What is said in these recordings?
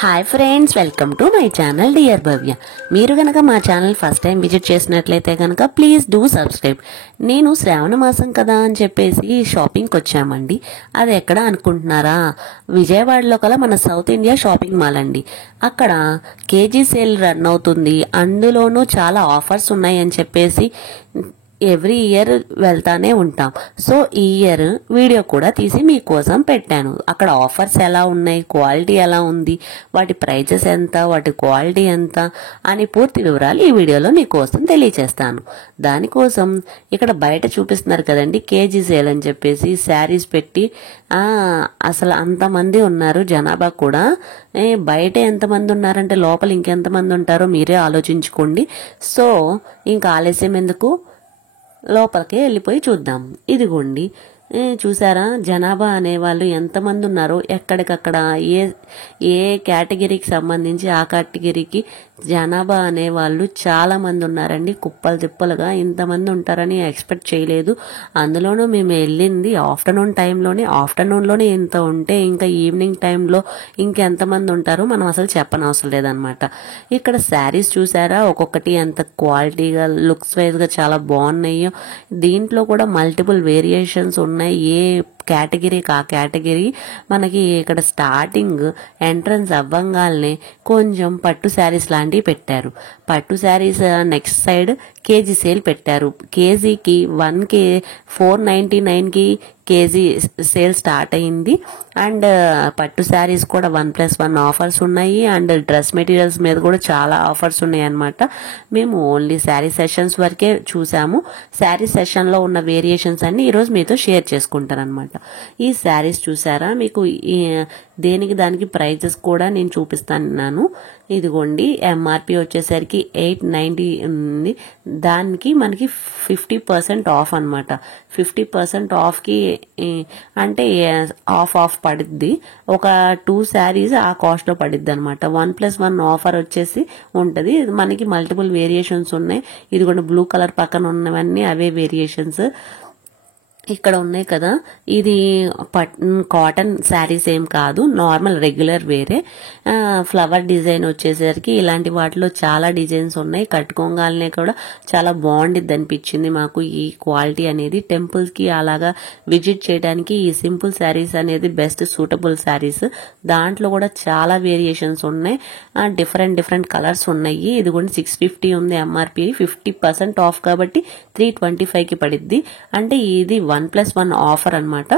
Hi friends, welcome to my channel dear Bhavya. మీరు కనుక మా ఛానల్ ఫస్ట్ టైం విజిట్ చేసినట్లయితే కనుక ప్లీజ్ డూ సబ్స్క్రైబ్. నేను శ్రావణ మాసం కదా అని చెప్పేసి షాపింగ్కి వచ్చామండి. అది ఎక్కడ అనుకుంటున్నారా? విజయవాడలో కల మన సౌత్ ఇండియా షాపింగ్ మాల్ అండి. అక్కడ కేజీ సేల్ రన్ అవుతుంది. అందులోనూ చాలా ఆఫర్స్ ఉన్నాయని చెప్పేసి ఎవ్రీ ఇయర్ వెళ్తానే ఉంటాం. సో ఈ ఇయర్ వీడియో కూడా తీసి మీకోసం పెట్టాను. అక్కడ ఆఫర్స్ ఎలా ఉన్నాయి, క్వాలిటీ ఎలా ఉంది, వాటి ప్రైజెస్ ఎంత, వాటి క్వాలిటీ ఎంత అని పూర్తి వివరాలు ఈ వీడియోలో మీకోసం తెలియచేస్తాను. దానికోసం ఇక్కడ బయట చూపిస్తున్నారు కదండి కేజీ సేల్ అని చెప్పేసి శారీస్ పెట్టి అసలు అంతమంది ఉన్నారు. జనాభా కూడా బయట ఎంతమంది ఉన్నారంటే లోపల ఇంకెంతమంది ఉంటారో మీరే ఆలోచించుకోండి. సో ఇంకా ఆలస్యం ఎందుకు, లోపలికి వెళ్ళిపోయి చూద్దాం. ఇదిగోండి, చూసారా జనాభా అనేవాళ్ళు ఎంతమంది ఉన్నారో. ఎక్కడికక్కడ ఏ కేటగిరీకి సంబంధించి ఆ కేటగిరీకి జనాభా అనేవాళ్ళు చాలా మంది ఉన్నారండి. కుప్పలు తిప్పలుగా ఇంతమంది ఉంటారని ఎక్స్పెక్ట్ చేయలేదు. అందులోనూ మేము వెళ్ళింది ఆఫ్టర్నూన్ టైంలోనే. ఆఫ్టర్నూన్లోనే ఇంత ఉంటే ఇంకా ఈవినింగ్ టైంలో ఇంకెంతమంది ఉంటారో మనం అసలు చెప్పనవసరం లేదనమాట. ఇక్కడ శారీస్ చూసారా, ఒక్కొక్కటి ఎంత క్వాలిటీగా లుక్స్ వైజ్గా చాలా బాగున్నాయో. దీంట్లో కూడా మల్టిపుల్ వేరియేషన్స్ ఉన్నాయి. ఏ కేటగిరీకి ఆ కేటగిరీ. మనకి ఇక్కడ స్టార్టింగ్ ఎంట్రన్స్ అవ్వంగానే కొంచెం పట్టు శారీస్ లాంటివి పెట్టారు. పట్టు saris next side KG sale పెట్టారు. కేజీకి 1K 499కి కేజీ సేల్ స్టార్ట్ అయింది. అండ్ పట్టు శారీస్ కూడా 1+1 ఆఫర్స్ ఉన్నాయి. అండ్ డ్రెస్ మెటీరియల్స్ మీద కూడా చాలా ఆఫర్స్ ఉన్నాయి అన్నమాట. మేము ఓన్లీ శారీ సెషన్స్ వరకే చూసాము. శారీ సెషన్లో ఉన్న వేరియేషన్స్ అన్ని ఈరోజు మీతో షేర్ చేసుకుంటాను అనమాట. ఈ శారీస్ చూసారా, మీకు దేనికి దానికి ప్రైజెస్ కూడా నేను చూపిస్తాను. ఇదిగోండి, ఎంఆర్పి వచ్చేసరికి 890 ఉంది. దానికి మనకి 50% ఆఫ్ అనమాట. 50% ఆఫ్కి అంటే ఆఫ్ పడుద్ది. ఒక 2 శారీస్ ఆ కాస్ట్లో పడుద్ది అనమాట. 1+1 ఆఫర్ వచ్చేసి ఉంటుంది. మనకి మల్టిపుల్ వేరియేషన్స్ ఉన్నాయి. ఇదిగోండి, బ్లూ కలర్ పక్కన ఉన్నవన్నీ అవే వేరియేషన్స్ ఇక్కడ ఉన్నాయి కదా. ఇది కాటన్ శారీస్ ఏం కాదు, నార్మల్ రెగ్యులర్ వేరే. ఫ్లవర్ డిజైన్ వచ్చేసరికి ఇలాంటి వాటిలో చాలా డిజైన్స్ ఉన్నాయి. కట్టుకోగానే కూడా చాలా బాగుండిద్ది అనిపించింది మాకు ఈ క్వాలిటీ అనేది. టెంపుల్స్కి అలాగా విజిట్ చేయడానికి ఈ సింపుల్ శారీస్ అనేది బెస్ట్ సూటబుల్ శారీస్. దాంట్లో కూడా చాలా వేరియేషన్స్ ఉన్నాయి. డిఫరెంట్ కలర్స్ ఉన్నాయి. ఇది కూడా 650 ఉంది ఎంఆర్పి. 50% ఆఫ్ కాబట్టి 325కి పడిద్ది. అంటే ఇది 1+1 ఆఫర్ అనమాట.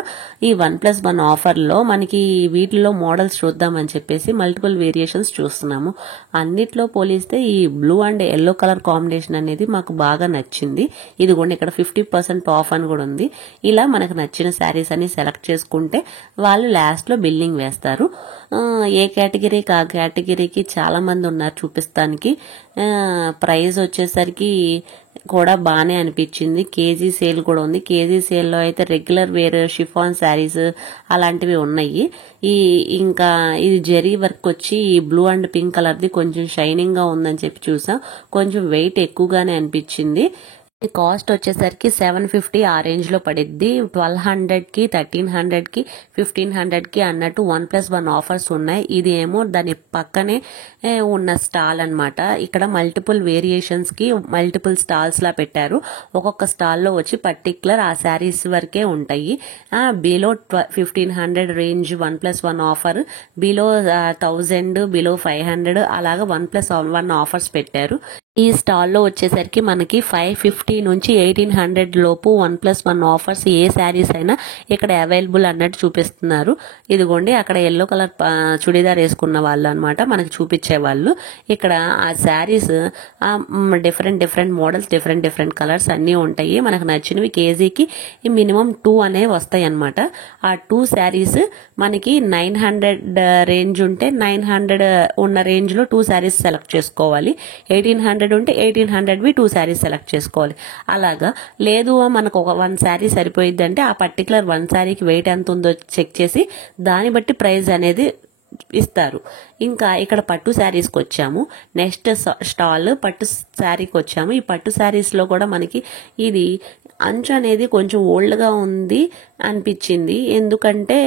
ఈ 1+1 ఆఫర్లో మనకి వీటిలో మోడల్స్ చూద్దామని చెప్పేసి మల్టిపుల్ వేరియేషన్స్ చూస్తున్నాము. అన్నిట్లో పోలిస్తే ఈ blue and yellow colour combination అనేది మాకు బాగా నచ్చింది. ఇది కూడా ఇక్కడ 50% ఆఫ్ అని కూడా ఉంది. ఇలా మనకు నచ్చిన శారీస్ అని సెలెక్ట్ చేసుకుంటే వాళ్ళు లాస్ట్లో బిల్లింగ్ వేస్తారు. ఏ కేటగిరీకి ఆ కేటగిరీకి చాలా మంది ఉన్నారు చూపిస్తానికి. ప్రైస్ వచ్చేసరికి కూడా బాగానే అనిపించింది. కేజీ సేల్ కూడా ఉంది. కేజీ సేల్లో అయితే రెగ్యులర్ వేర్ షిఫాన్ శారీస్ అలాంటివి ఉన్నాయి. ఇంకా ఇది జరీ వర్క్ వచ్చి ఈ బ్లూ అండ్ పింక్ కలర్ది కొంచెం షైనింగ్ గా ఉందని చెప్పి చూసాం. కొంచెం వెయిట్ ఎక్కువగానే అనిపించింది. కాస్ట్ వచ్చేసరికి 750 ఆ రేంజ్ లో పడిద్ది. 1200కి 1300కి 1500కి అన్నట్టు 1+1 ఆఫర్స్ ఉన్నాయి. ఇది ఏమో దాని పక్కనే ఉన్న స్టాల్ అన్నమాట. ఇక్కడ మల్టిపుల్ వేరియేషన్స్ కి మల్టిపుల్ స్టాల్స్ లా పెట్టారు. ఒక్కొక్క స్టాల్ లో వచ్చి పర్టికులర్ ఆ శారీస్ వరకే ఉంటాయి. Below 1500 range 1+1 offer, below 1000, below 500 అలాగా 1+1 ఆఫర్స్ పెట్టారు. ఈ స్టాల్లో వచ్చేసరికి మనకి 550 నుంచి 1800 లోపు 1+1 ఆఫర్స్ ఏ శారీస్ అయినా ఇక్కడ అవైలబుల్ అన్నట్టు చూపిస్తున్నారు. ఇదిగోండి, అక్కడ ఎల్లో కలర్ చుడీదార్ వేసుకున్న వాళ్ళు అనమాట మనకి చూపించే వాళ్ళు. ఇక్కడ ఆ saris different models, different colours అన్నీ ఉంటాయి. మనకు నచ్చినవి కేజీకి మినిమం 2 అనేవి వస్తాయి అనమాట. ఆ 2 శారీస్ మనకి 900 రేంజ్ ఉంటే 900 ఉన్న రేంజ్ లో 2 శారీస్ సెలెక్ట్ చేసుకోవాలి. 1800 ఉంటే 1800వి 2 శారీస్ సెలెక్ట్ చేసుకోవాలి. అలాగా లేదు మనకు ఒక 1 శారీ సరిపోయిద్ది అంటే ఆ పర్టికులర్ 1 శారీకి వెయిట్ ఎంత ఉందో చెక్ చేసి దాన్ని బట్టి ప్రైస్ అనేది ఇస్తారు. ఇంకా ఇక్కడ పట్టు శారీస్కి వచ్చాము. నెక్స్ట్ స్టాల్ పట్టు శారీకి వచ్చాము. ఈ పట్టు శారీస్లో కూడా మనకి ఇది అంచు అనేది కొంచెం ఓల్డ్గా ఉంది. అనిపించింది. ఎందుకంటే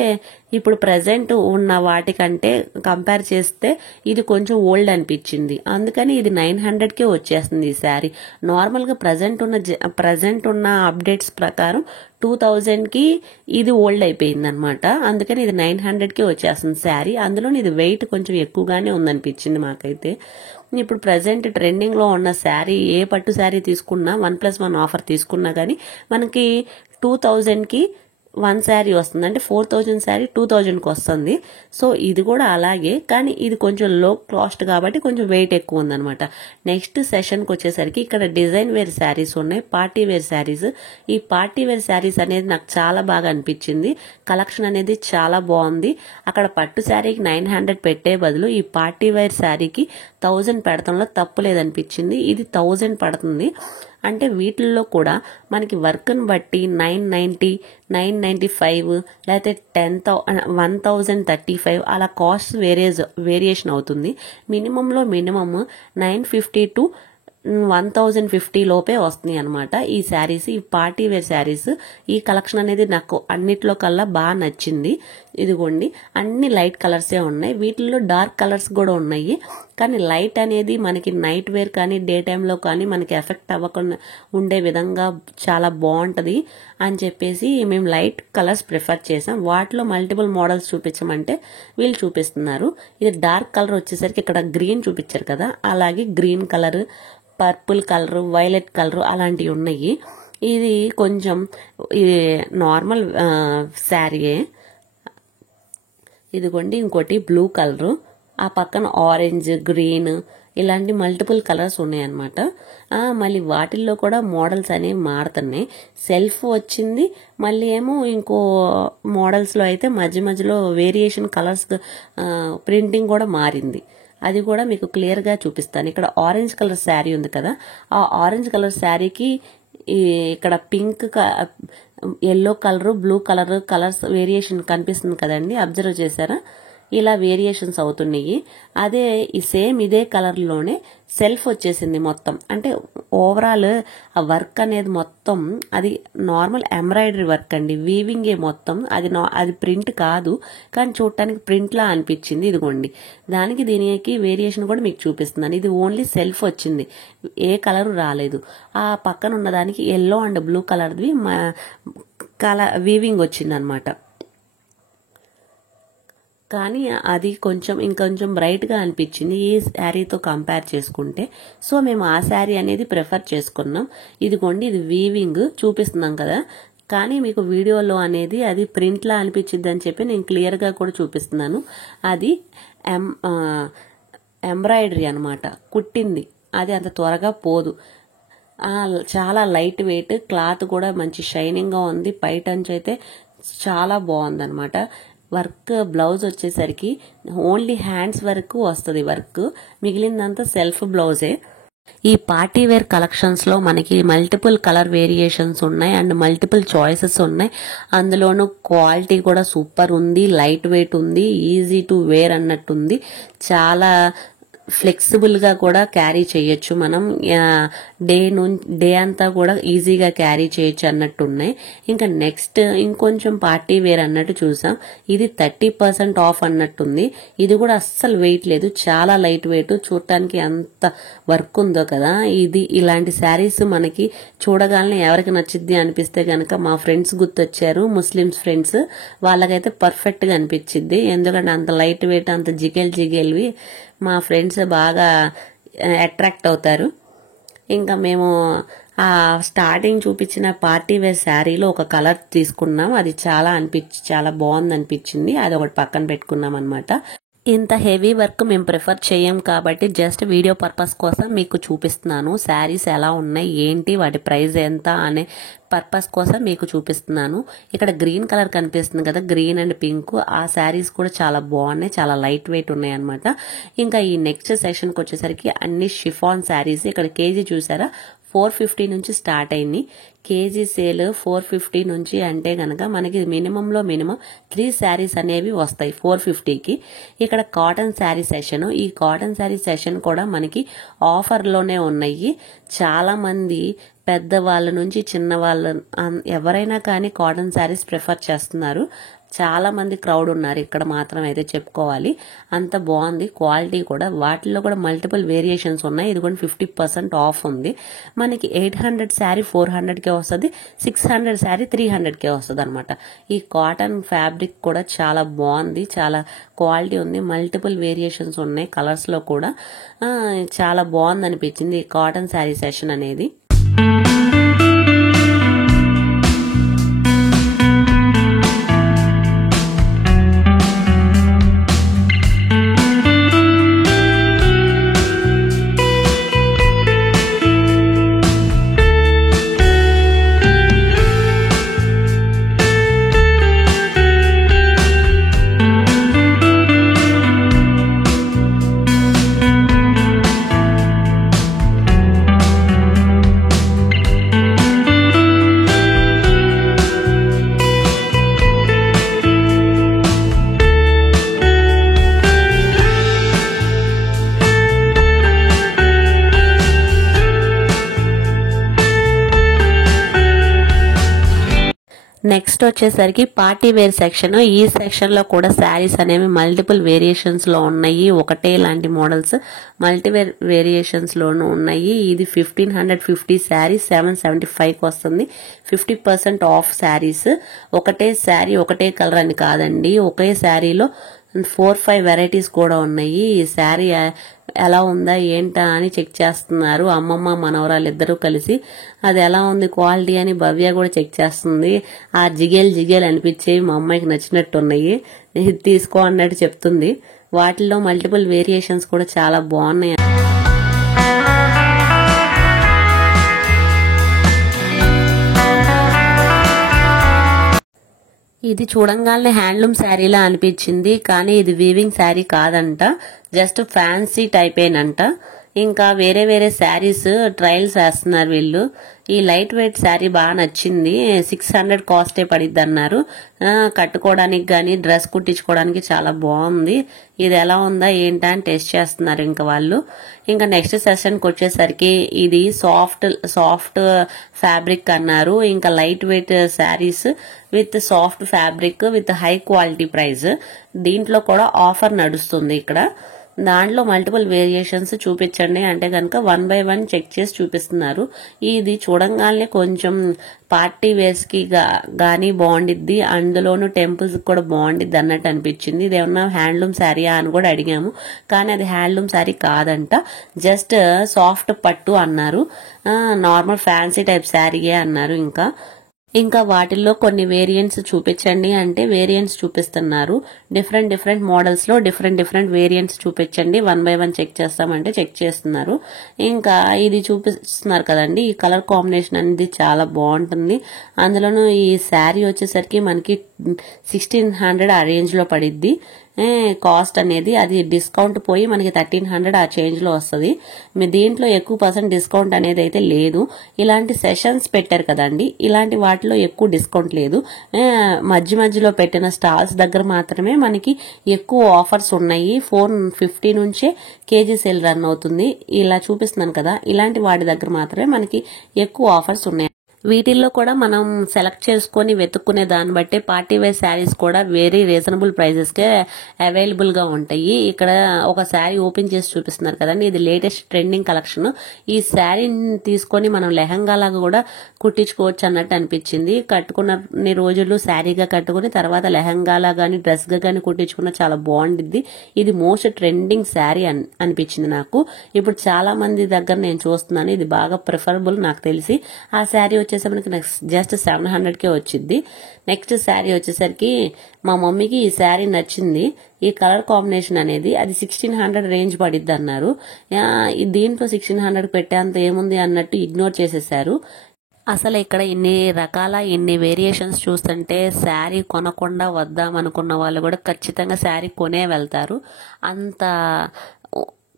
ఇప్పుడు ప్రజెంట్ ఉన్న వాటికంటే కంపేర్ చేస్తే ఇది కొంచెం ఓల్డ్ అనిపించింది. అందుకని ఇది 900కే వచ్చేస్తుంది ఈ శారీ. నార్మల్గా ప్రజెంట్ ఉన్న అప్డేట్స్ ప్రకారం 2000కి ఇది ఓల్డ్ అయిపోయింది అనమాట. అందుకని ఇది 900కే వచ్చేస్తుంది శారీ. అందులో ఇది వెయిట్ కొంచెం ఎక్కువగానే ఉందనిపించింది మాకైతే. ఇప్పుడు ప్రజెంట్ ట్రెండింగ్ లో ఉన్న శారీ, ఏ పట్టు శారీ తీసుకున్నా 1+1 ఆఫర్ తీసుకున్నా కానీ మనకి 2000కి 1 శారీ వస్తుంది. అంటే 4000 శారీ 2000కి వస్తుంది. సో ఇది కూడా అలాగే, కానీ ఇది కొంచెం లో కాస్ట్ కాబట్టి కొంచెం వెయిట్ ఎక్కువ ఉందన్నమాట. నెక్స్ట్ సెషన్కి వచ్చేసరికి ఇక్కడ డిజైన్ వేర్ శారీస్ ఉన్నాయి, పార్టీ వేర్ శారీస్. ఈ పార్టీ వేర్ శారీస్ అనేది నాకు చాలా బాగా అనిపించింది. కలెక్షన్ అనేది చాలా బాగుంది. అక్కడ పట్టు శారీకి 900 పెట్టే బదులు ఈ పార్టీ వేర్ శారీకి 1000 పెడతంలో తప్పు లేదనిపించింది. ఇది 1000 పడుతుంది. అంటే వీటిల్లో కూడా మనకి వర్క్ను బట్టి 990, 995 లేకపోతే 1035 అలా కాస్ట్ వేరియేషన్ అవుతుంది. మినిమంలో మినిమం 950 to 1050 లోపే వస్తున్నాయి అనమాట ఈ శారీస్. ఈ పార్టీ వేర్ శారీస్, ఈ కలెక్షన్ అనేది నాకు అన్నిట్లో కల్లా బాగా నచ్చింది. ఇదిగోండి, అన్ని లైట్ కలర్సే ఉన్నాయి. వీటిల్లో డార్క్ కలర్స్ కూడా ఉన్నాయి. కానీ లైట్ అనేది మనకి నైట్ వేర్ కానీ డే టైంలో కానీ మనకి ఎఫెక్ట్ అవ్వకుండా ఉండే విధంగా చాలా బాగుంటుంది అని చెప్పేసి మేము లైట్ కలర్స్ ప్రిఫర్ చేసాం. వాటిలో మల్టిపుల్ మోడల్స్ చూపించమంటే వీళ్ళు చూపిస్తున్నారు. ఇది డార్క్ కలర్ వచ్చేసరికి ఇక్కడ గ్రీన్ చూపించారు కదా, అలాగే green colour, purple colour, violet colour అలాంటివి ఉన్నాయి. ఇది కొంచెం ఇది నార్మల్ శారీయే. ఇదిగోండి, ఇంకోటి బ్లూ కలరు, ఆ పక్కన ఆరెంజ్, గ్రీన్ ఇలాంటి మల్టిపుల్ కలర్స్ ఉన్నాయన్నమాట. మళ్ళీ వాటిల్లో కూడా మోడల్స్ అనేవి మారుతున్నాయి. సెల్ఫ్ వచ్చింది, మళ్ళీ ఏమో ఇంకో మోడల్స్లో అయితే మధ్య మధ్యలో వేరియేషన్ కలర్స్ ప్రింటింగ్ కూడా మారింది. అది కూడా మీకు క్లియర్గా చూపిస్తాను. ఇక్కడ ఆరెంజ్ కలర్ శారీ ఉంది కదా, ఆ ఆరెంజ్ కలర్ శారీకి ఇక్కడ pink, yellow colour, blue colour colours variation కనిపిస్తుంది కదండి, అబ్జర్వ్ చేశారా? ఇలా వేరియేషన్స్ అవుతున్నాయి. అదే ఇదే కలర్లోనే సెల్ఫ్ వచ్చేసింది మొత్తం. అంటే ఓవరాల్ ఆ వర్క్ అనేది మొత్తం అది నార్మల్ ఎంబ్రాయిడరీ వర్క్ అండి, వీవింగే మొత్తం. అది ప్రింట్ కాదు, కానీ చూడటానికి ప్రింట్ లా అనిపించింది. ఇదిగోండి, దీనికి వేరియేషన్ కూడా మీకు చూపిస్తున్నాను. ఇది ఓన్లీ సెల్ఫ్ వచ్చింది, ఏ కలర్ రాలేదు. ఆ పక్కన ఉన్న దానికి ఎల్లో అండ్ బ్లూ కలర్ది వీవింగ్ వచ్చింది అనమాట. కానీ అది ఇంకొంచెం బ్రైట్గా అనిపించింది ఈ శారీతో కంపేర్ చేసుకుంటే. సో మేము ఆ శారీ అనేది ప్రిఫర్ చేసుకున్నాం. ఇదిగోండి, ఇది వీవింగ్ చూపిస్తున్నాం కదా, కానీ మీకు వీడియోలో అనేది అది ప్రింట్లా అనిపించింది అని చెప్పి నేను క్లియర్గా కూడా చూపిస్తున్నాను. అది ఎంబ్రాయిడరీ అనమాట, కుట్టింది. అది అంత త్వరగా పోదు. చాలా లైట్ వెయిట్, క్లాత్ కూడా మంచి షైనింగ్గా ఉంది. పైటంచి అయితే చాలా బాగుందన్నమాట. వర్క్ బ్లౌజ్ వచ్చేసరికి ఓన్లీ హ్యాండ్స్ వరకు వస్తుంది వర్క్, మిగిలిందంతా సెల్ఫ్ బ్లౌజే. ఈ పార్టీ వేర్ కలెక్షన్స్ లో మనకి మల్టిపుల్ కలర్ వేరియేషన్స్ ఉన్నాయి అండ్ మల్టిపుల్ చాయిసెస్ ఉన్నాయి. అందులోనూ క్వాలిటీ కూడా సూపర్ ఉంది, లైట్ వెయిట్ ఉంది, ఈజీ టు వేర్ అన్నట్టుంది. చాలా ఫ్లెక్సిబుల్ గా కూడా క్యారీ చేయొచ్చు మనం, డే అంతా కూడా ఈజీగా క్యారీ చేయొచ్చు అన్నట్టు ఉన్నాయి. ఇంకా నెక్స్ట్ ఇంకొంచెం పార్టీ వేర్ అన్నట్టు చూసాం. ఇది 30% ఆఫ్ అన్నట్టుంది. ఇది కూడా అస్సలు వెయిట్ లేదు, చాలా లైట్ వెయిట్. చూడటానికి ఎంత వర్క్ ఉందో కదా. ఇలాంటి శారీస్ మనకి చూడగానే ఎవరికి నచ్చిద్ది అనిపిస్తే గనక మా ఫ్రెండ్స్ గుర్తొచ్చారు, ముస్లిమ్స్ ఫ్రెండ్స్. వాళ్ళకైతే పర్ఫెక్ట్ గా అనిపించింది. ఎందుకంటే అంత లైట్ వెయిట్, అంత జిగేల్వి మా ఫ్రెండ్స్ బాగా అట్రాక్ట్ అవుతారు. ఇంకా మేము ఆ స్టార్టింగ్ చూపించిన పార్టీ వేర్ శారీలో ఒక కలర్ తీసుకున్నాం. అది చాలా బాగుంది అనిపించింది. అది ఒకటి పక్కన పెట్టుకున్నాం అనమాట. ఇంత హెవీ వర్క్ మేము ప్రిఫర్ చేయం కాబట్టి జస్ట్ వీడియో పర్పస్ కోసం మీకు చూపిస్తున్నాను. శారీస్ ఎలా ఉన్నాయి, ఏంటి, వాటి ప్రైస్ ఎంత అనే పర్పస్ కోసం మీకు చూపిస్తున్నాను. ఇక్కడ గ్రీన్ కలర్ కనిపిస్తుంది కదా, గ్రీన్ అండ్ పింక్, ఆ శారీస్ కూడా చాలా బాగున్నాయి, చాలా లైట్ వెయిట్ ఉన్నాయి అనమాట. ఇంకా ఈ నెక్స్ట్ సెషన్కి వచ్చేసరికి అన్ని షిఫాన్ శారీస్. ఇక్కడ కేజీ చూసారా, 450 నుంచి స్టార్ట్ అయింది. కేజీ సేల్ 450 నుంచి అంటే గనక మనకి మినిమంలో మినిమం 3 శారీస్ అనేవి వస్తాయి 450కి. ఇక్కడ కాటన్ శారీ సెషన్, ఈ కాటన్ శారీ సెషన్ కూడా మనకి ఆఫర్లోనే ఉన్నాయి. చాలా మంది పెద్దవాళ్ళ నుంచి చిన్న వాళ్ళ ఎవరైనా కానీ కాటన్ శారీస్ ప్రిఫర్ చేస్తున్నారు. చాలా మంది క్రౌడ్ ఉన్నారు ఇక్కడ మాత్రం అయితే చెప్పుకోవాలి. అంత బాగుంది క్వాలిటీ కూడా. వాటిల్లో కూడా మల్టిపుల్ వేరియేషన్స్ ఉన్నాయి. ఇది కూడా 50% ఆఫ్ ఉంది. మనకి 800 శారీ 400కే వస్తుంది, 600 శారీ 300కే వస్తుంది అనమాట. ఈ కాటన్ ఫ్యాబ్రిక్ కూడా చాలా బాగుంది, చాలా క్వాలిటీ ఉంది, మల్టిపుల్ వేరియేషన్స్ ఉన్నాయి కలర్స్ లో కూడా. చాలా బాగుంది అనిపించింది ఈ కాటన్ శారీ సెషన్ అనేది. నెక్స్ట్ వచ్చేసరికి పార్టీ వేర్ సెక్షన్. ఈ సెక్షన్ లో కూడా శారీస్ అనేవి మల్టిపుల్ వేరియేషన్స్ లో ఉన్నాయి. ఒకటే లాంటి మోడల్స్ మల్టీవేర్ వేరియేషన్స్ లోనూ ఉన్నాయి. ఇది 1550 శారీ 775 కి వస్తుంది. 50% ఆఫ్ శారీస్. ఒకటే శారీ ఒకటే కలర్ అని కాదండి, ఒకే శారీలో 4-5 వెరైటీస్ కూడా ఉన్నాయి. ఈ శారీ ఎలా ఉందా ఏంటా అని చెక్ చేస్తున్నారు అమ్మమ్మ మనవరాలు ఇద్దరు కలిసి. అది ఎలా ఉంది క్వాలిటీ అని భవ్య కూడా చెక్ చేస్తుంది. ఆ జిగేల్ అనిపించేవి మా అమ్మాయికి నచ్చినట్టు ఉన్నాయి, ఇది తీసుకో అన్నట్టు చెప్తుంది. వాటిల్లో మల్టిపుల్ వేరియేషన్స్ కూడా చాలా బాగున్నాయి. ఇది చూడంగానే హ్యాండ్లూమ్ శారీలా అనిపించింది, కానీ ఇది వీవింగ్ శారీ కాదంట, జస్ట్ ఫ్యాన్సీ టైప్ ఏనంట. ఇంకా వేరే వేరే శారీస్ ట్రయల్స్ వేస్తున్నారు వీళ్ళు. ఈ లైట్ వెయిట్ శారీ బాగా నచ్చింది. 600 కాస్టే పడిద్ది అన్నారు. కట్టుకోవడానికి గానీ డ్రెస్ కుట్టించుకోవడానికి చాలా బాగుంది. ఇది ఎలా ఉందా ఏంటా అని టెస్ట్ చేస్తున్నారు ఇంకా వాళ్ళు. ఇంకా నెక్స్ట్ సెషన్కి వచ్చేసరికి ఇది సాఫ్ట్ ఫ్యాబ్రిక్ అన్నారు. ఇంకా light weight saris with soft fabric with high quality price. దీంట్లో కూడా ఆఫర్ నడుస్తుంది ఇక్కడ. దాంట్లో మల్టిపుల్ వేరియేషన్స్ చూపించండి అంటే కనుక 1 by 1 చెక్ చేసి చూపిస్తున్నారు. ఇది చూడంగానే కొంచెం పార్టీ వేర్స్ కి గానీ బాగుండిద్ది, అందులోనూ టెంపుల్స్ కూడా బాగుండిద్ది అన్నట్టు అనిపించింది. ఇది ఏమన్నా హ్యాండ్లూమ్ శారీయా అని కూడా అడిగాము, కానీ అది హ్యాండ్లూమ్ శారీ కాదంట, జస్ట్ సాఫ్ట్ పట్టు అన్నారు. నార్మల్ ఫ్యాన్సీ టైప్ శారీయే అన్నారు. ఇంకా వాటిల్లో కొన్ని వేరియంట్స్ చూపించండి అంటే వేరియంట్స్ చూపిస్తున్నారు. డిఫరెంట్ మోడల్స్ లో డిఫరెంట్ వేరియంట్స్ చూపించండి, 1 by 1 చెక్ చేస్తామంటే చెక్ చేస్తున్నారు. ఇంకా ఇది చూపిస్తున్నారు కదండి, ఈ కలర్ కాంబినేషన్ అనేది చాలా బాగుంటుంది. అందులోనూ ఈ శారీ వచ్చేసరికి మనకి 1600 ఆ రేంజ్ లో పడిద్ది కాస్ట్ అనేది. అది డిస్కౌంట్ పోయి మనకి 1300 ఆ చేంజ్ లో వస్తుంది. మీ దీంట్లో ఎక్కువ % డిస్కౌంట్ అనేది అయితే లేదు. ఇలాంటి సెషన్స్ పెట్టారు కదండి, ఇలాంటి వాటిలో ఎక్కువ డిస్కౌంట్ లేదు. మధ్యలో పెట్టిన స్టాల్స్ దగ్గర మాత్రమే మనకి ఎక్కువ ఆఫర్స్ ఉన్నాయి. 450 నుంచే కేజీ సేల్ రన్ అవుతుంది. ఇలా చూపిస్తున్నాను కదా, ఇలాంటి వాటి దగ్గర మాత్రమే మనకి ఎక్కువ ఆఫర్స్ ఉన్నాయి. వీటిల్లో కూడా మనం సెలెక్ట్ చేసుకుని వెతుక్కునే దాన్ని బట్టి పార్టీ వేర్ శారీస్ కూడా వెరీ రీజనబుల్ ప్రైజెస్ కే అవైలబుల్ గా ఉంటాయి. ఇక్కడ ఒక శారీ ఓపెన్ చేసి చూపిస్తున్నారు కదండి, ఇది లేటెస్ట్ ట్రెండింగ్ కలెక్షన్. ఈ శారీని తీసుకొని మనం లెహంగా లాగా కూడా కుట్టించుకోవచ్చు అన్నట్టు అనిపించింది. కట్టుకున్న రోజులు శారీగా కట్టుకుని తర్వాత లెహంగాలా గానీ డ్రెస్ గా గానీ కుట్టించుకున్న చాలా బాగుండిద్ది. ఇది మోస్ట్ ట్రెండింగ్ శారీ అనిపించింది నాకు. ఇప్పుడు చాలా మంది దగ్గర నేను చూస్తున్నాను, ఇది బాగా ప్రిఫరబుల్ నాకు తెలిసి. ఆ శారీ వచ్చేసి మనకి జస్ట్ 700కే వచ్చింది. నెక్స్ట్ శారీ వచ్చేసరికి మా మమ్మీకి ఈ శారీ నచ్చింది. ఈ కలర్ కాంబినేషన్ అనేది అది 1600 రేంజ్ పడిద్ది అన్నారు. దీంట్లో 1600 పెట్టేంత ఏముంది అన్నట్టు ఇగ్నోర్ చేసేసారు. అసలు ఇక్కడ ఇన్ని వేరియేషన్స్ చూస్తుంటే శారీ కొనకుండా వద్దామనుకున్న వాళ్ళు కూడా ఖచ్చితంగా శారీ కొనే వెళ్తారు. అంత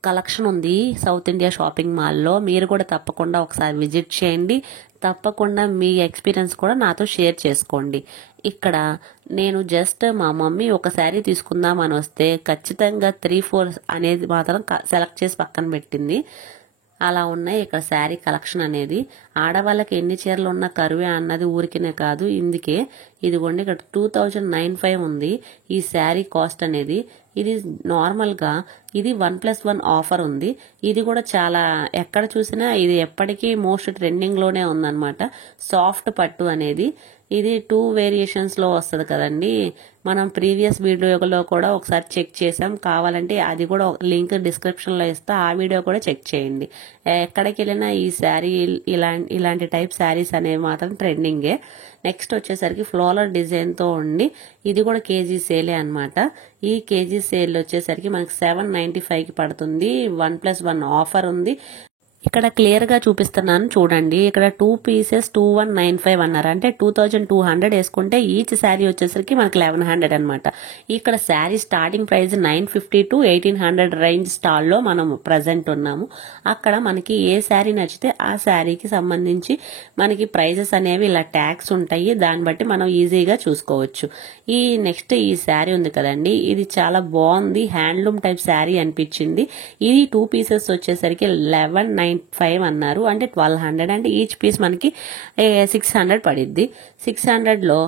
కలెక్షన్ ఉంది సౌత్ ఇండియా షాపింగ్ మాల్లో. మీరు కూడా తప్పకుండా ఒకసారి విజిట్ చేయండి. తప్పకుండా మీ ఎక్స్పీరియన్స్ కూడా నాతో షేర్ చేసుకోండి. ఇక్కడ నేను జస్ట్ మా మమ్మీ ఒక శారీ తీసుకుందామని వస్తే ఖచ్చితంగా 3-4 అనేది మాత్రం సెలెక్ట్ చేసి పక్కన పెట్టింది. అలా ఉన్నాయి ఇక్కడ శారీ కలెక్షన్ అనేది. ఆడవాళ్ళకి ఎన్ని చీరలు ఉన్నా కరువే అన్నది ఊరికినే కాదు, ఇందుకే ఇదిగోండి ఇక్కడ 2095 ఉంది ఈ శారీ కాస్ట్ అనేది. ఇది నార్మల్గా ఇది 1+1 ఆఫర్ ఉంది. ఇది కూడా చాలా ఎక్కడ చూసినా ఇది ఎప్పటికీ మోస్ట్ ట్రెండింగ్లోనే ఉందన్నమాట. సాఫ్ట్ పట్టు అనేది ఇది 2 వేరియేషన్స్లో వస్తుంది కదండి. మనం ప్రీవియస్ వీడియోలో కూడా ఒకసారి చెక్ చేసాం, కావాలంటే అది కూడా లింక్ డిస్క్రిప్షన్లో ఇస్తా, ఆ వీడియో కూడా చెక్ చేయండి. ఎక్కడికి వెళ్ళినా ఈ శారీ ఇలాంటి టైప్ శారీస్ అనేవి మాత్రం ట్రెండింగే. నెక్స్ట్ వచ్చేసరికి ఫ్లోరల్ డిజైన్తో ఉండి ఇది కూడా కేజీ సేలే అనమాట. ఈ కేజీ సేల్ వచ్చేసరికి మనకి 795కి పడుతుంది. 1+1 ఆఫర్ ఉంది. ఇక్కడ క్లియర్ గా చూపిస్తున్నాను చూడండి. ఇక్కడ 2 పీసెస్ 2195 అన్నారు, అంటే 2200 వేసుకుంటే ఈచ్ శారీ వచ్చేసరికి మనకి 1100 అనమాట. ఇక్కడ sari starting price 950 to 1800 range stall లో మనం ప్రజెంట్ ఉన్నాము. అక్కడ మనకి ఏ శారీ నచ్చితే ఆ శారీకి సంబంధించి మనకి ప్రైజెస్ అనేవి ఇలా ట్యాగ్స్ ఉంటాయి, దాన్ని బట్టి మనం ఈజీగా చూసుకోవచ్చు. ఈ నెక్స్ట్ ఈ శారీ ఉంది కదండి, ఇది చాలా బాగుంది, హ్యాండ్లూమ్ టైప్ శారీ అనిపించింది. ఇది 2 పీసెస్ వచ్చేసరికి 1195 అన్నారు, అంటే 1200, అంటే ఈచ్ పీస్ మనకి 600 పడిద్ది. 600లో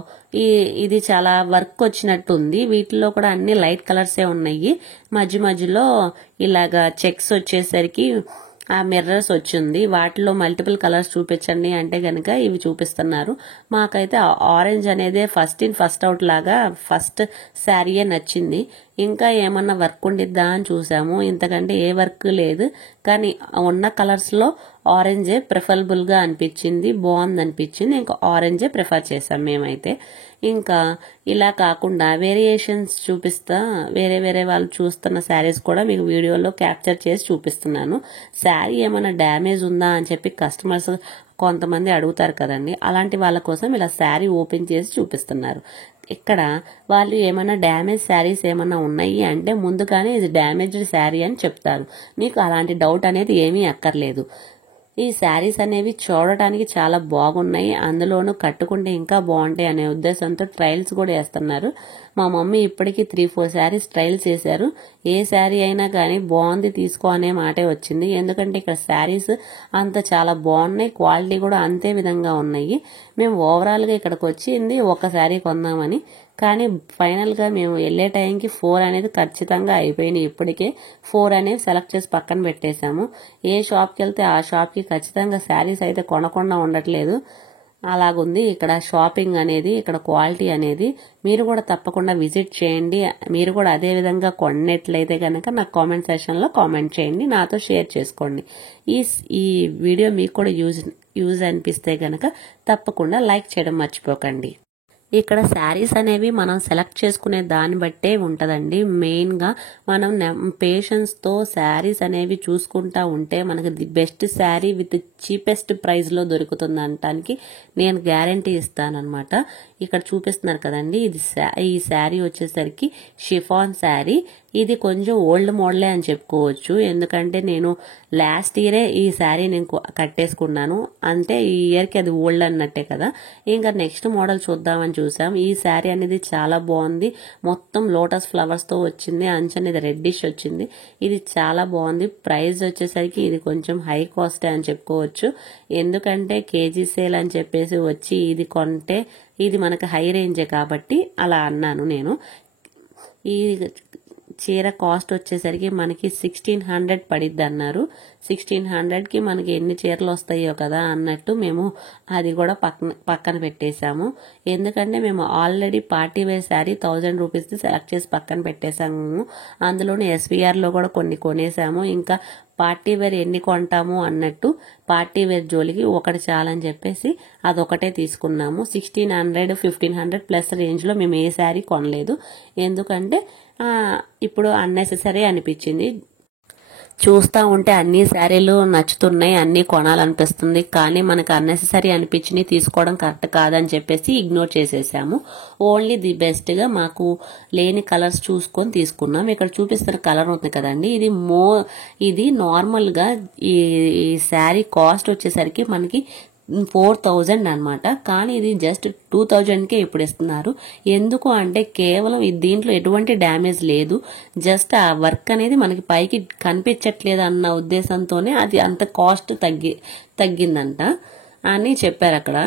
ఇది చాలా వర్క్ వచ్చినట్టు ఉంది. వీటిలో కూడా అన్ని లైట్ కలర్సే ఉన్నాయి. మధ్య మధ్యలో ఇలాగా చెక్స్ వచ్చేసరికి ఆ మిర్రర్స్ వచ్చింది. వాటిలో మల్టిపుల్ కలర్స్ చూపించండి అంటే గనక ఇవి చూపిస్తున్నారు. మాకైతే ఆరెంజ్ అనేది ఫస్ట్ అవుట్ లాగా ఫస్ట్ శారీయే నచ్చింది. ఇంకా ఏమన్నా వర్క్ ఉండిద్దా అని చూసాము, ఇంతకంటే ఏ వర్క్ లేదు. కానీ ఉన్న కలర్స్ లో ఆరెంజే ప్రిఫరబుల్ గా అనిపించింది, బాగుంది అనిపించింది. ఇంకా ఆరెంజే ప్రిఫర్ చేసాం మేమైతే. ఇంకా ఇలా కాకుండా వేరియేషన్స్ చూపిస్తా, వేరే వేరే వాళ్ళు చూస్తున్న శారీస్ కూడా మీకు వీడియోలో క్యాప్చర్ చేసి చూపిస్తున్నాను. శారీ ఏమైనా డ్యామేజ్ ఉందా అని చెప్పి కస్టమర్స్ కొంతమంది అడుగుతారు కదండి, అలాంటి వాళ్ళ కోసం ఇలా శారీ ఓపెన్ చేసి చూపిస్తున్నారు. ఇక్కడ వాళ్ళు ఏమైనా డ్యామేజ్ శారీస్ ఏమైనా ఉన్నాయి అంటే ముందుగానే ఇది డ్యామేజ్డ్ శారీ అని చెప్తారు. మీకు అలాంటి డౌట్ అనేది ఏమీ అక్కర్లేదు. ఈ శారీస్ అనేవి చూడటానికి చాలా బాగున్నాయి, అందులోనూ కట్టుకుంటే ఇంకా బాగుంటాయి అనే ఉద్దేశంతో ట్రయల్స్ కూడా వేస్తున్నారు. మా మమ్మీ ఇప్పటికీ 3-4 శారీస్ ట్రయల్స్ చేశారు. ఏ శారీ అయినా కానీ బాగుంది తీసుకో అనే మాటే వచ్చింది. ఎందుకంటే ఇక్కడ శారీస్ అంత చాలా బాగున్నాయి, క్వాలిటీ కూడా అంతే విధంగా ఉన్నాయి. మేము ఓవరాల్గా ఇక్కడికి వచ్చింది ఒక శారీ కొందామని, కానీ ఫైనల్గా మేము వెళ్ళే టైంకి 4 అనేది ఖచ్చితంగా అయిపోయినాయి. ఇప్పటికే 4 అనేవి సెలెక్ట్ చేసి పక్కన పెట్టేశాము. ఏ షాప్కి వెళ్తే ఆ షాప్కి ఖచ్చితంగా శారీస్ అయితే కొనకుండా ఉండట్లేదు, అలాగుంది ఇక్కడ షాపింగ్ అనేది, ఇక్కడ క్వాలిటీ అనేది. మీరు కూడా తప్పకుండా విజిట్ చేయండి. మీరు కూడా అదే విధంగా కొన్నట్లయితే కనుక నాకు కామెంట్ సెక్షన్లో కామెంట్ చేయండి, నాతో షేర్ చేసుకోండి. ఈ వీడియో మీకు కూడా యూజ్ అనిపిస్తే కనుక తప్పకుండా లైక్ చేయడం మర్చిపోకండి. ఇక్కడ శారీస్ అనేవి మనం సెలెక్ట్ చేసుకునే దాన్ని బట్టే ఉంటుందండి. మెయిన్గా మనం పేషెన్స్తో శారీస్ అనేవి చూసుకుంటా ఉంటే మనకి the best sari with cheapest ప్రైస్లో దొరుకుతుంది అనటానికి నేను గ్యారంటీ ఇస్తానన్నమాట. ఇక్కడ చూపిస్తున్నారు కదండి, ఈ శారీ వచ్చేసరికి షిఫాన్ శారీ. ఇది కొంచెం ఓల్డ్ మోడలే అని చెప్పుకోవచ్చు, ఎందుకంటే నేను లాస్ట్ ఇయరే ఈ శారీ నేను కట్టేసుకున్నాను, అంటే ఈ ఇయర్కి అది ఓల్డ్ అన్నట్టే కదా. ఇంకా నెక్స్ట్ మోడల్ చూద్దామని చూసాం. ఈ శారీ అనేది చాలా బాగుంది, మొత్తం లోటస్ ఫ్లవర్స్తో వచ్చింది, అంచనేది రెడ్డిష్ వచ్చింది. ఇది చాలా బాగుంది. ప్రైస్ వచ్చేసరికి ఇది కొంచెం హై కాస్టే అని చెప్పుకోవచ్చు, ఎందుకంటే కేజీ సేల్ అని చెప్పేసి వచ్చి ఇది కొంటే ఇది మనకి హై రేంజే కాబట్టి అలా అన్నాను నేను. ఈ చీర కాస్ట్ వచ్చేసరికి మనకి 1600 పడిద్ది అన్నారు. 1600కి మనకి ఎన్ని చీరలు వస్తాయో కదా అన్నట్టు మేము అది కూడా పక్కన పెట్టేశాము. ఎందుకంటే మేము ఆల్రెడీ పార్టీ వేర్ శారీ 1000 రూపీస్ది సెలెక్ట్ చేసి పక్కన పెట్టేశాము. అందులోనే SVRలో కూడా కొన్ని కొనేసాము. ఇంకా పార్టీ వేర్ ఎన్ని కొంటాము అన్నట్టు పార్టీ వేర్ జోలికి ఒకటి చాలని చెప్పేసి అదొకటే తీసుకున్నాము. 1600, 1500 ప్లస్ రేంజ్లో మేము ఏ శారీ కొనలేదు, ఎందుకంటే ఇప్పుడు అన్నెసెసరీ అనిపించింది. చూస్తూ ఉంటే అన్ని శారీలు నచ్చుతున్నాయి, అన్ని కొనాలనిపిస్తుంది, కానీ మనకు అన్నెసెసరీ అనిపించి తీసుకోవడం కరెక్ట్ కాదని చెప్పేసి ఇగ్నోర్ చేసేసాము. ఓన్లీ ది బెస్ట్గా మాకు లేని కలర్స్ చూసుకొని తీసుకున్నాం. ఇక్కడ చూపిస్తున్న కలర్ ఉంది కదండి, ఇది నార్మల్గా ఈ శారీ కాస్ట్ వచ్చేసరికి మనకి 4000 అనమాట. కానీ ఇది జస్ట్ 2000కే ఇప్పుడు ఇస్తున్నారు. ఎందుకు అంటే కేవలం దీంట్లో ఎటువంటి డ్యామేజ్ లేదు, జస్ట్ ఆ వర్క్ అనేది మనకి పైకి కనిపించట్లేదు అన్న ఉద్దేశంతోనే అది అంత కాస్ట్ తగ్గిందంట అని చెప్పారు అక్కడ.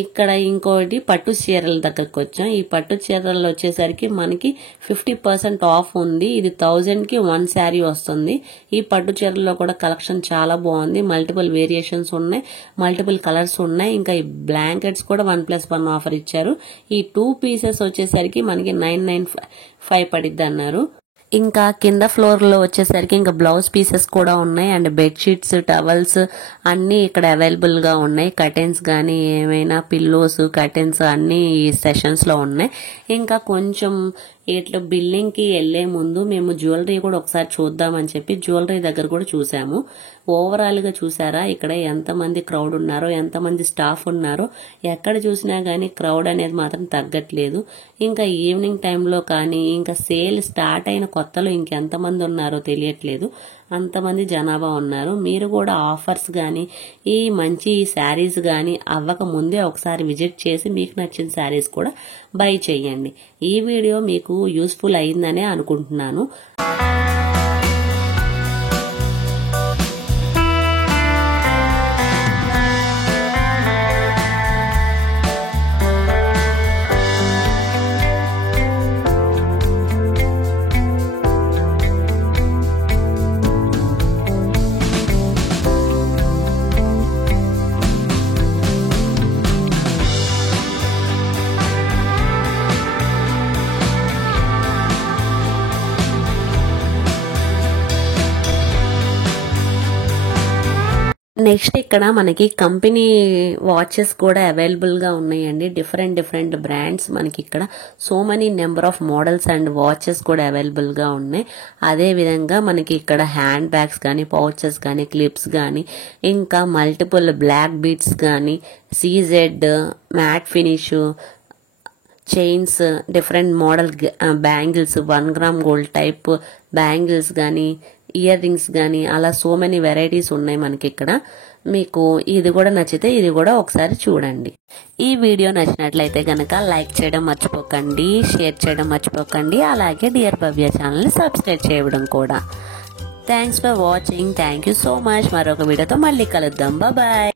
ఇక్కడ ఇంకోటి పట్టు చీరల దగ్గరకు వచ్చాం. ఈ పట్టు చీరలు వచ్చేసరికి మనకి 50% ఆఫ్ ఉంది. ఇది 1000కి 1 శారీ వస్తుంది. ఈ పట్టు చీరల్లో కూడా కలెక్షన్ చాలా బాగుంది. మల్టిపుల్ వేరియేషన్స్ ఉన్నాయి, మల్టిపుల్ కలర్స్ ఉన్నాయి. ఇంకా ఈ బ్లాంకెట్స్ కూడా 1+1 ఆఫర్ ఇచ్చారు. ఈ 2 పీసెస్ వచ్చేసరికి మనకి 995 పడిద్ది అన్నారు. ఇంకా కింద ఫ్లోర్ లో వచ్చేసరికి ఇంకా బ్లౌజ్ పీసెస్ కూడా ఉన్నాయి అండ్ బెడ్షీట్స్, టవల్స్ అన్ని ఇక్కడ అవైలబుల్ గా ఉన్నాయి. కర్టెన్స్ గానీ ఏమైనా పిల్లోస్, కర్టెన్స్ అన్ని ఈ సెషన్స్ లో ఉన్నాయి. ఇంకా కొంచెం ఇట్లా బిల్డింగ్ కి వెళ్లే ముందు మేము జ్యువెలరీ కూడా ఒకసారి చూద్దామని చెప్పి జ్యువెలరీ దగ్గర కూడా చూసాము. ఓవరాల్ గా చూసారా ఇక్కడ ఎంతమంది క్రౌడ్ ఉన్నారో, ఎంతమంది స్టాఫ్ ఉన్నారో. ఎక్కడ చూసినా గానీ క్రౌడ్ అనేది మాత్రం తగ్గట్లేదు. ఇంకా ఈవినింగ్ టైంలో కానీ ఇంకా సేల్ స్టార్ట్ అయిన కొత్తలో ఇంకెంతమంది ఉన్నారో తెలియట్లేదు, అంతమంది జనాభా ఉన్నారు. మీరు కూడా ఆఫర్స్ కానీ ఈ మంచి శారీస్ కానీ అవ్వక ముందే ఒకసారి విజిట్ చేసి మీకు నచ్చిన శారీస్ కూడా బై చేయండి. ఈ వీడియో మీకు యూస్ఫుల్ అయిందనే అనుకుంటున్నాను. నెక్స్ట్ ఇక్కడ మనకి కంపెనీ వాచెస్ కూడా అవైలబుల్ గా ఉన్నాయండి. డిఫరెంట్ బ్రాండ్స్ మనకి ఇక్కడ so many number of models and watches కూడా అవైలబుల్ గా ఉన్నాయి. అదే విధంగా మనకి ఇక్కడ హ్యాండ్ బ్యాగ్స్ కానీ, పౌచెస్ కానీ, క్లిప్స్ కానీ, ఇంకా మల్టిపుల్ బ్లాక్ బీడ్స్ కానీ, CZ matte finish chains, different model bangles, 1 gram gold type bangles కానీ, ఇయర్ రింగ్స్ కానీ, అలా సో మెనీ వెరైటీస్ ఉన్నాయి మనకి ఇక్కడ. మీకు ఇది కూడా నచ్చితే ఇది కూడా ఒకసారి చూడండి. ఈ వీడియో నచ్చినట్లయితే కనుక లైక్ చేయడం మర్చిపోకండి, షేర్ చేయడం మర్చిపోకండి. అలాగే డియర్ భవ్య ఛానల్ని సబ్స్క్రైబ్ చేయడం కూడా. Thanks for watching. Thank you so much. మరొక వీడియోతో మళ్ళీ కలుద్దాం. బాయ్.